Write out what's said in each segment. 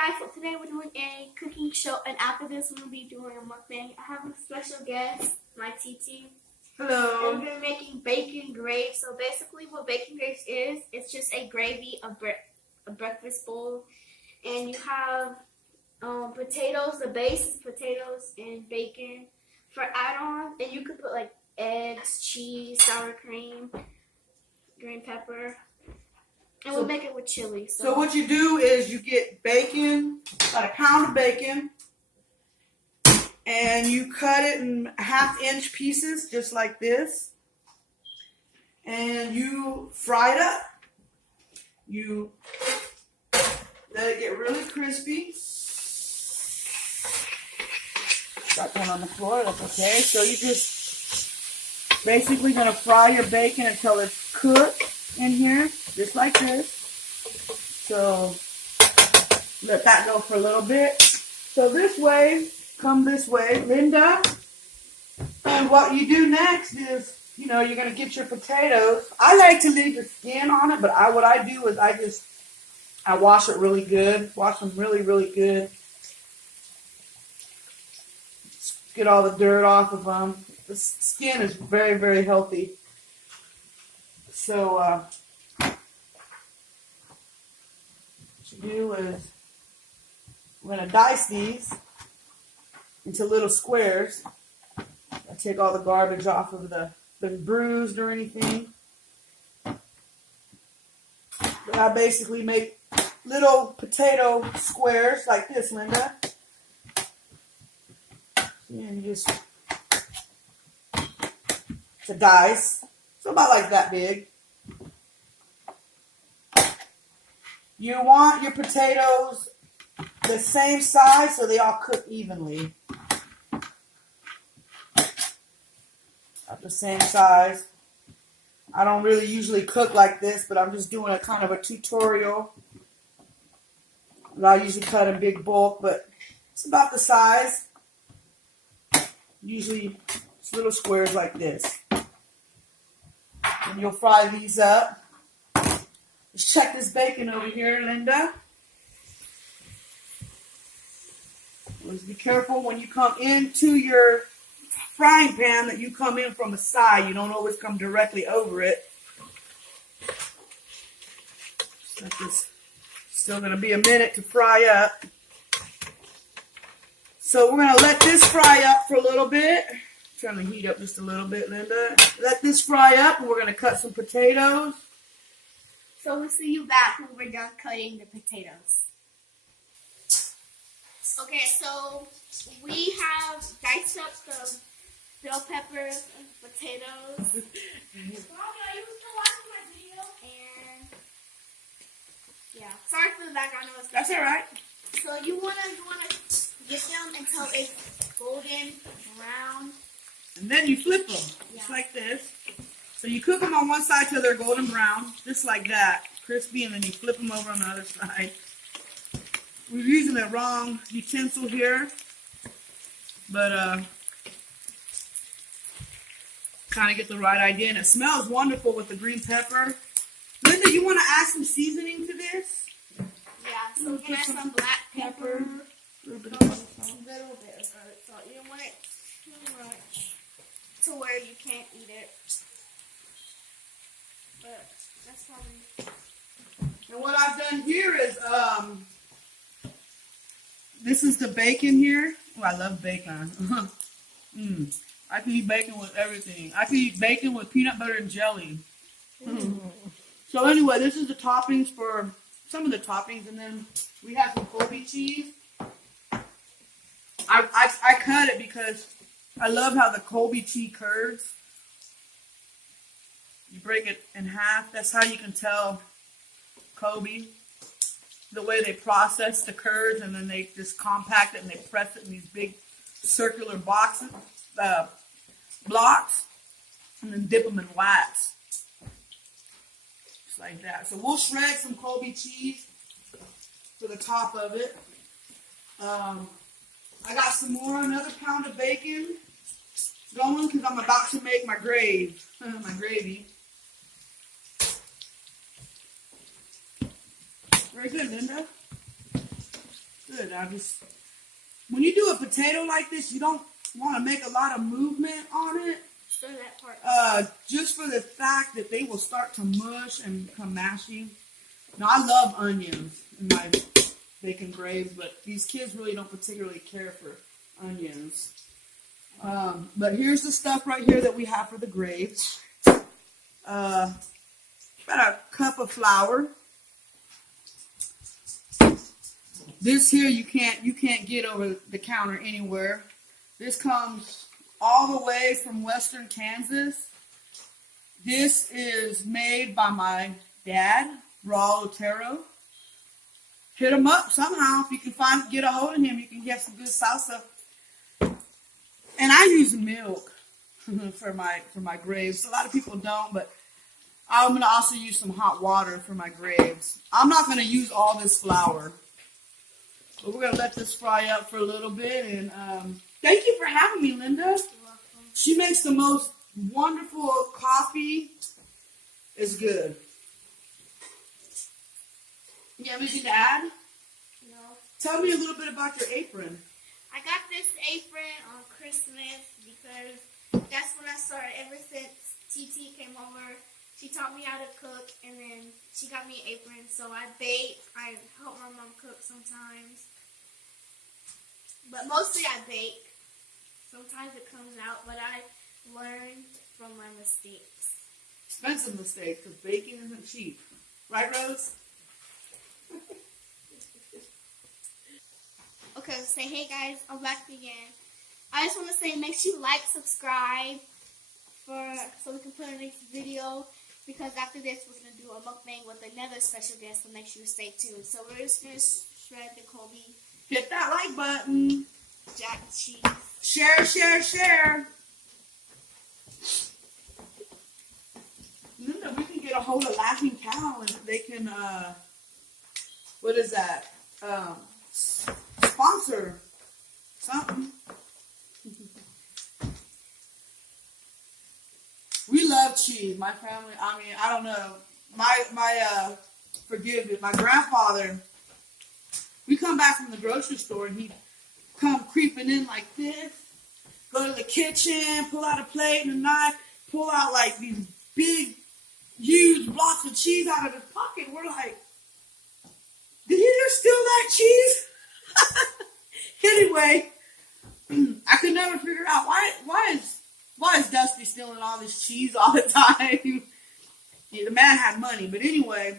guys, so today we're doing a cooking show, and after this we're going to be doing a mukbang. I have a special guest, my tete. Hello. And we're going to be making bacon gravy. So basically what bacon gravy is, it's just a gravy, a breakfast bowl. And you have potatoes, the base is potatoes and bacon for add-on. And you could put like eggs, cheese, sour cream, green pepper. And we'll make it with chili. So what you do is you get bacon, about a pound of bacon, and you cut it in 1/2-inch pieces, just like this. And you fry it up. You let it get really crispy. Got one on the floor, that's okay. So you just basically gonna fry your bacon until it's cooked in here, just like this. So let that go for a little bit. So this way, come this way, Linda. And what you do next is, you know, you're gonna get your potatoes. I like to leave the skin on it, but what I do is I wash it really good. Wash them really, really good. Get all the dirt off of them. The skin is very, very healthy. So what you do is we're going to dice these into little squares. I take all the garbage off of the bruised or anything. But I basically make little potato squares like this, Linda. And you just, it's a dice. So about like that big. You want your potatoes the same size so they all cook evenly. About the same size. I don't really usually cook like this, but I'm just doing a kind of a tutorial. I usually cut in big bulk, but it's about the size. Usually it's little squares like this. And you'll fry these up. Let's check this bacon over here, Linda. Always be careful when you come into your frying pan that you come in from the side. You don't always come directly over it. Just like this. Still going to be a minute to fry up. So we're going to let this fry up for a little bit. I'm trying to heat up just a little bit, Linda. Let this fry up, and we're going to cut some potatoes. So we'll see you back when we're done cutting the potatoes. Okay, so we have diced up the bell peppers and potatoes. Mommy, are you still watching my video? And yeah, sorry for the background noise. That's all right. So you wanna get them until it's golden brown. And then you flip them, just like this. So you cook them on one side till they're golden brown, just like that, crispy, and then you flip them over on the other side. We're using the wrong utensil here, but kind of get the right idea. And it smells wonderful with the green pepper. Linda, you want to add some seasoning to this? Yeah, so we're going to add some black pepper. A little bit of salt. So you don't want it too much to where you can't eat it. But that's probably... And what I've done here is, this is the bacon here. Oh, I love bacon. I can eat bacon with everything. I can eat bacon with peanut butter and jelly. So anyway, this is the toppings for some of the toppings, and then we have some Colby cheese. I cut it because I love how the Colby cheese curds. You break it in half. That's how you can tell Colby. The way they process the curds, and then they just compact it and they press it in these big circular boxes, blocks, and then dip them in wax. Just like that. So we'll shred some Colby cheese for the top of it. I got some more, another pound of bacon going because I'm about to make my gravy. Very good, Linda. good. When you do a potato like this, you don't want to make a lot of movement on it. Stir that part. Just for the fact that they will start to mush and become mashy. Now, I love onions in my bacon graves, but these kids really don't particularly care for onions. But here's the stuff right here that we have for the graves. About a cup of flour. This here you can't get over the counter anywhere. This comes all the way from Western Kansas. This is made by my dad, Raul Otero. Hit him up somehow. If you can get a hold of him, you can get some good salsa. And I use milk for my graves. A lot of people don't, but I'm going to also use some hot water for my graves. I'm not going to use all this flour. But we're going to let this fry up for a little bit. And thank you for having me, Linda. You're welcome. She makes the most wonderful coffee. It's good. You have anything to add? No. Tell me a little bit about your apron. I got this apron on Christmas because that's when I started. Ever since TT came over, she taught me how to cook, and then she got me an apron. So I bake. I help my mom cook sometimes, but mostly I bake. Sometimes it comes out, but I learn from my mistakes. Expensive mistakes, because baking isn't cheap. Right, Rose? Okay, say hey guys, I'm back again. I just want to say make sure you like, subscribe, so we can put in the next video. Because after this, we're going to do a mukbang with another special guest, so make sure you stay tuned. So we're just going to shred the Kobe. Hit that like button. Jack cheese. Share, share, share. Linda, we can get a hold of Laughing Cow and they can, what is that? Sponsor something. We love cheese. My family, I mean, I don't know. Forgive me, my grandfather, we come back from the grocery store and he'd come creeping in like this, go to the kitchen, pull out a plate and a knife, pull out like these big, huge blocks of cheese out of his pocket. We're like, did he just steal that cheese? Anyway, I could never figure out why is Dusty stealing all this cheese all the time? Yeah, the man had money, but anyway,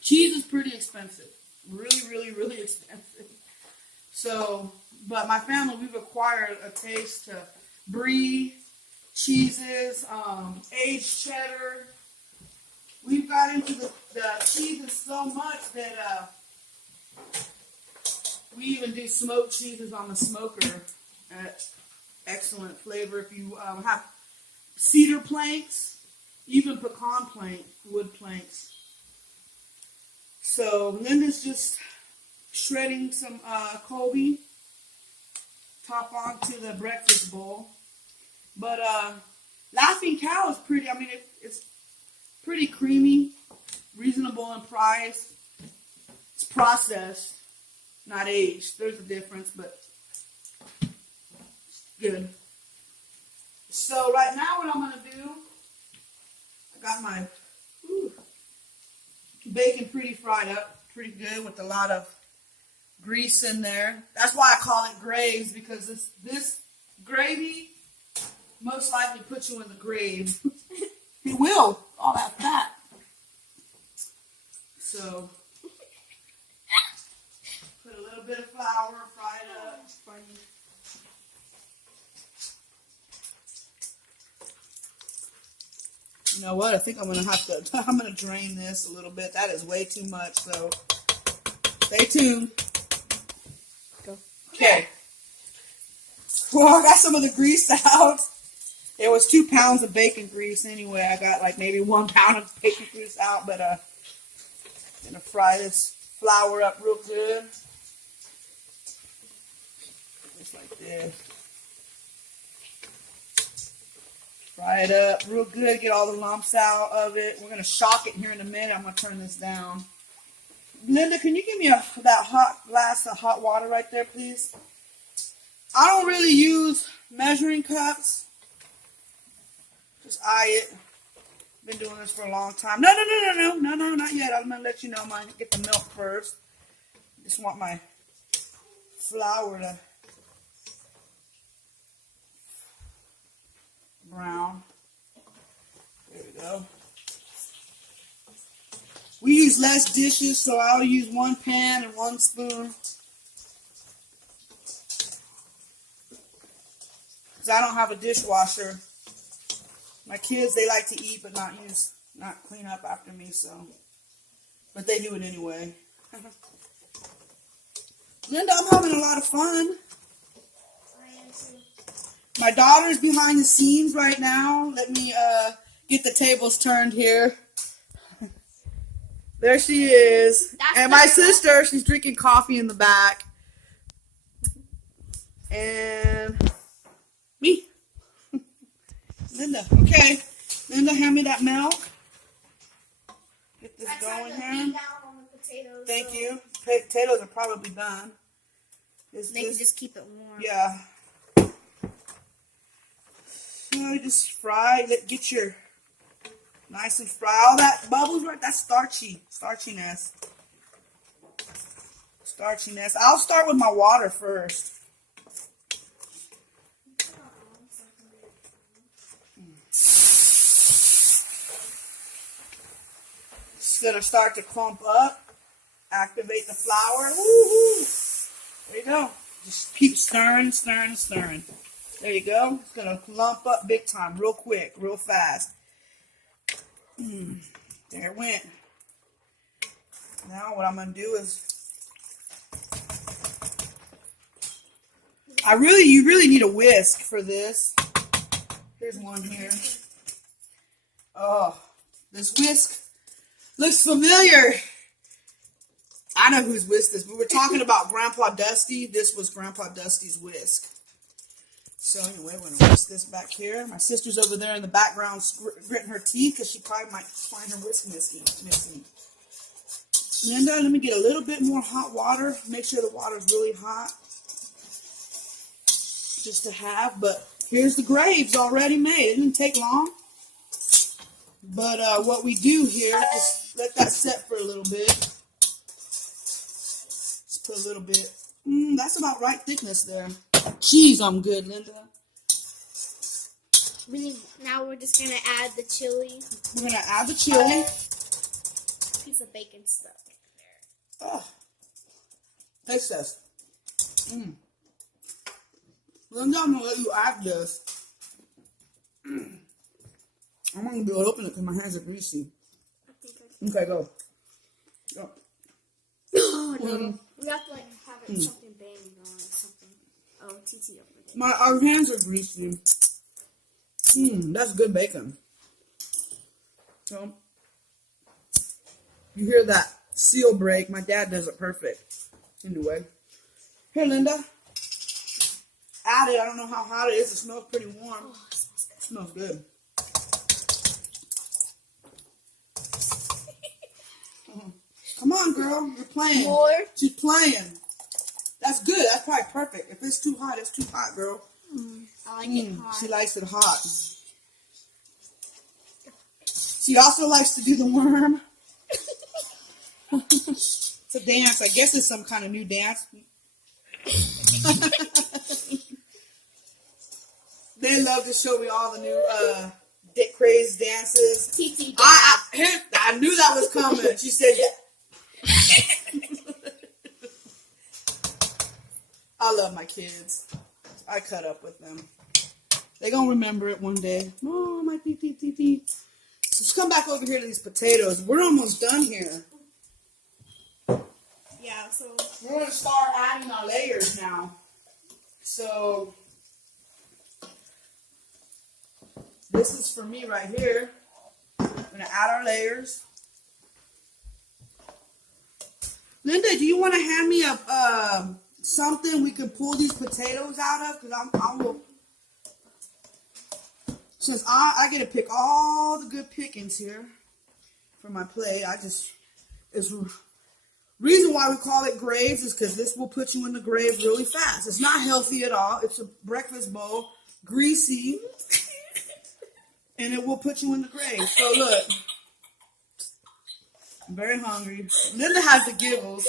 cheese is pretty expensive. Really, really, really expensive. So, but my family, we've acquired a taste to brie cheeses, aged cheddar. We've got into the cheeses so much that we even do smoked cheeses on the smoker. Excellent flavor. If you have cedar planks, even pecan wood planks. So Linda's just shredding some Kobe, top onto the breakfast bowl. But Laughing Cow is pretty, I mean, it's pretty creamy, reasonable in price. It's processed, not aged. There's a difference, but good. So right now what I'm going to do, I got my bacon pretty fried up, pretty good with a lot of grease in there. That's why I call it graves, because this gravy most likely puts you in the grave. It will, all that fat. So, put a little bit of flour, fry it up. You know what? I think I'm gonna drain this a little bit. That is way too much, so stay tuned. Go. Okay. Well, I got some of the grease out. It was 2 pounds of bacon grease anyway. I got like maybe 1 pound of bacon grease out, but I'm gonna fry this flour up real good. Just like this. Fry it up real good, get all the lumps out of it. We're gonna shock it here in a minute. I'm gonna turn this down. Linda, can you give me that hot glass of hot water right there, please. I don't really use measuring cups. Just eye it. Been doing this for a long time. No, not yet. I'm gonna let you know. I'm gonna get the milk first. Just want my flour to brown. There we go. We use less dishes, so I'll use one pan and one spoon. Because I don't have a dishwasher. My kids, they like to eat but not clean up after me, so. But they do it anyway. Linda, I'm having a lot of fun. I am too. My daughter's behind the scenes right now. Let me get the tables turned here. There she is. And my sister, she's drinking coffee in the back. And me. Linda. Okay. Linda, hand me that milk. Get this going here. Thank you. Potatoes are probably done. They can just keep it warm. Yeah. So just fry. Get your nice and fry. All that bubbles, right? That's starchiness. Starchiness. I'll start with my water first. It's gonna start to clump up. Activate the flour. Woo-hoo. There you go. Just keep stirring. There you go. It's gonna clump up big time, real quick, real fast. There it went. Now what I'm gonna do is, you really need a whisk for this. Here's one here. Oh, this whisk looks familiar. I know whose whisk this, but we're talking about Grandpa Dusty. This was Grandpa Dusty's whisk. So anyway, we're gonna whisk this back here. My sister's over there in the background gritting her teeth because she probably might find her whisk missing. Linda, let me get a little bit more hot water. Make sure the water's really hot. Just to have, but here's the graves already made. It didn't take long. But what we do here, just let that set for a little bit. Just put a little bit. That's about right thickness there. Jeez, I'm good, Linda. Now we're just gonna add the chili. We're gonna add the chili. Piece of bacon stuff there. Oh, taste this. Linda, I'm gonna let you add this. I'm not gonna be able to open it because my hands are greasy. Okay, go. Oh no. We have to have it something banging on or something. Oh, TT over there. Our hands are greasy. That's good bacon. So, you hear that seal break? My dad does it perfect. Anyway. Here, Linda. Add it. I don't know how hot it is. It smells pretty warm. Oh, it smells good. Come on, girl. You're playing. More? She's playing. That's good. That's probably perfect. If it's too hot, it's too hot, girl. I like it hot. She likes it hot. She also likes to do the worm. It's a dance. I guess it's some kind of new dance. They love to show me all the new Dick Craze dances. TT I knew that was coming. She said, yeah. I love my kids. I cut up with them. They gonna remember it one day. Oh, my tee. Just come back over here to these potatoes. We're almost done here. Yeah, so we're gonna start adding our layers now. So this is for me right here. We're gonna add our layers. Linda, do you want to hand me a something we can pull these potatoes out of? Because I will. Since I get to pick all the good pickings here for my plate, it's Reason why we call it graves is because this will put you in the grave really fast. It's not healthy at all. It's a breakfast bowl, greasy, and it will put you in the grave. So look, I'm very hungry. Linda has the giggles.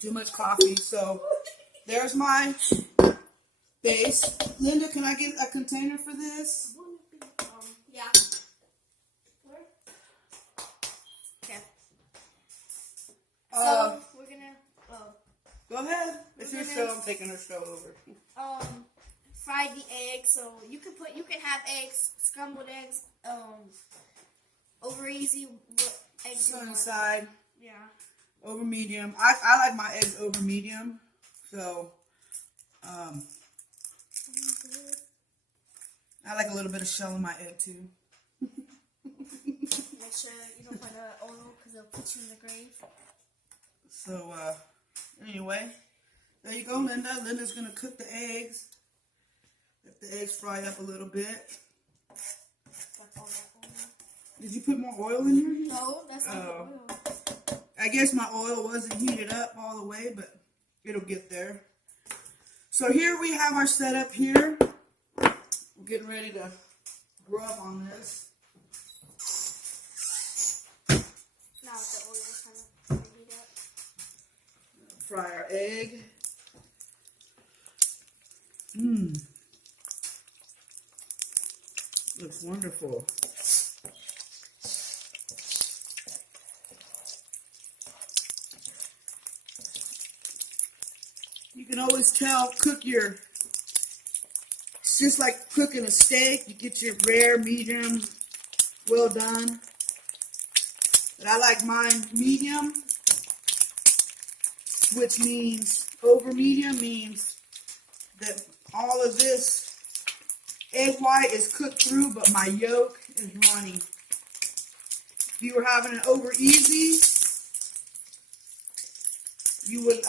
Too much coffee. So there's my base. Linda, can I get a container for this? Yeah. Where? Okay. So we're gonna. Go ahead. It's your show. I'm taking her show over. Fry the eggs. So you can have eggs, scrambled eggs, over easy. What eggs you want. Inside. Yeah. Over medium. I like my eggs over medium. So, I like a little bit of shell in my egg too. Make sure you don't put oil because it'll put you in the grave. So, anyway, there you go, Linda. Linda's going to cook the eggs. Let the eggs fry up a little bit. Like all that oil. Did you put more oil in here? No, that's not the oil. I guess my oil wasn't heated up all the way, but it'll get there. So here we have our setup here. We're getting ready to rub on this. Now the oil is kind of heat up. Fry our egg. Looks wonderful. You can always tell, it's just like cooking a steak. You get your rare, medium, well done. But I like mine medium, which means over medium means that all of this egg white is cooked through, but my yolk is runny. If you were having an over easy, you would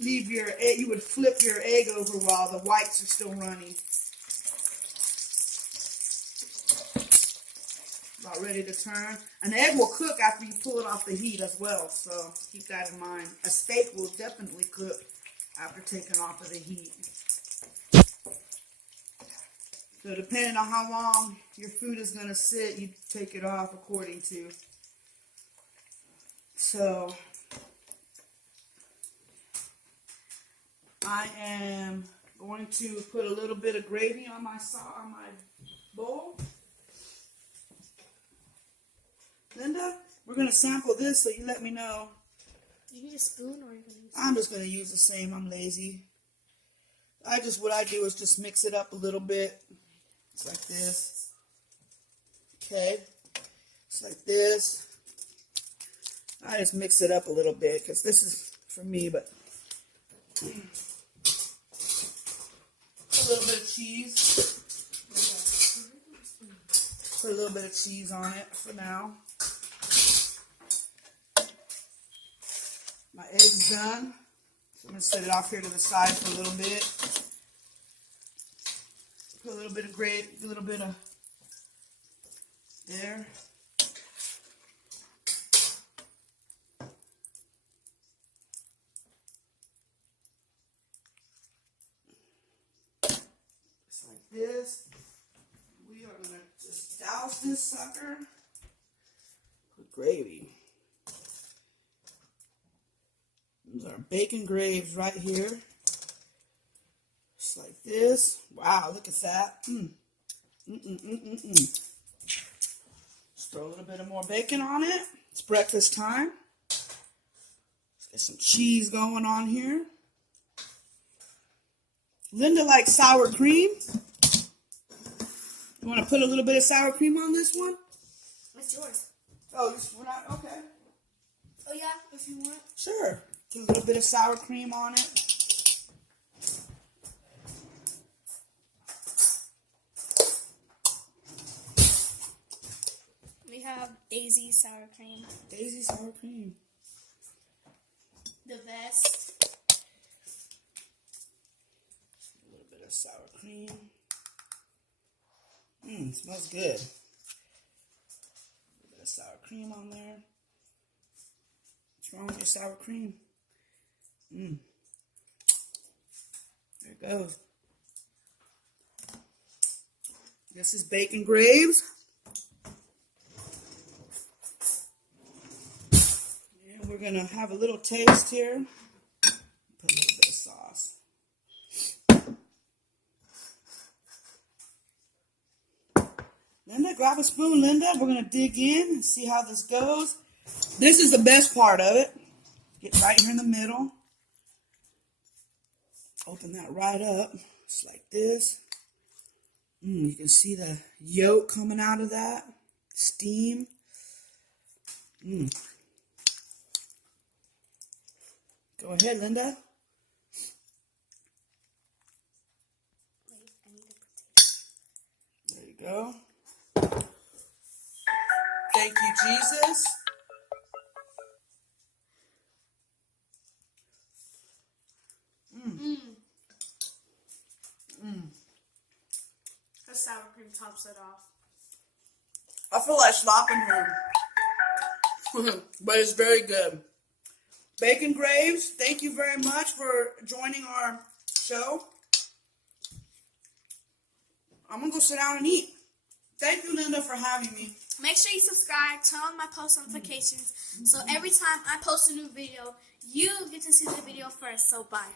you would flip your egg over while the whites are still running. About ready to turn. An egg will cook after you pull it off the heat as well, so keep that in mind. A steak will definitely cook after taking off of the heat. So depending on how long your food is going to sit, you take it off according to. So I am going to put a little bit of gravy on my bowl. Linda, we're going to sample this, so you let me know. Do you need a spoon or are you going to use I'm just going to use the same. I'm lazy. What I do is just mix it up a little bit. It's like this. Okay. It's like this. I just mix it up a little bit because this is for me, but a little bit of cheese. Put a little bit of cheese on it for now. My egg's done. So I'm going to set it off here to the side for a little bit. Put a little bit of gravy, a little bit of there. Just like this. We are going to just douse this sucker with gravy. These are bacon graves right here. Just like this. Wow, look at that. Just throw a little bit of more bacon on it. It's breakfast time. Let's get some cheese going on here. Linda likes sour cream. You want to put a little bit of sour cream on this one? What's yours? Oh, we're not, okay. Oh yeah, if you want. Sure. Put a little bit of sour cream on it. We have Daisy sour cream. Daisy sour cream. The best. A little bit of sour cream. Smells good. A little bit of sour cream on there. What's wrong with your sour cream? There it goes. This is bacon graves. And we're going to have a little taste here. Put a little bit of sauce. Linda, grab a spoon, Linda. We're going to dig in and see how this goes. This is the best part of it. Get right here in the middle. Open that right up. Just like this. You can see the yolk coming out of that. Steam. Go ahead, Linda. There you go. Thank you, Jesus. The sour cream tops it off. I feel like slopping here. But it's very good. Bacon Graves, thank you very much for joining our show. I'm going to go sit down and eat. Thank you, Linda, for having me. Make sure you subscribe, turn on my post notifications, so every time I post a new video, you get to see the video first. So bye.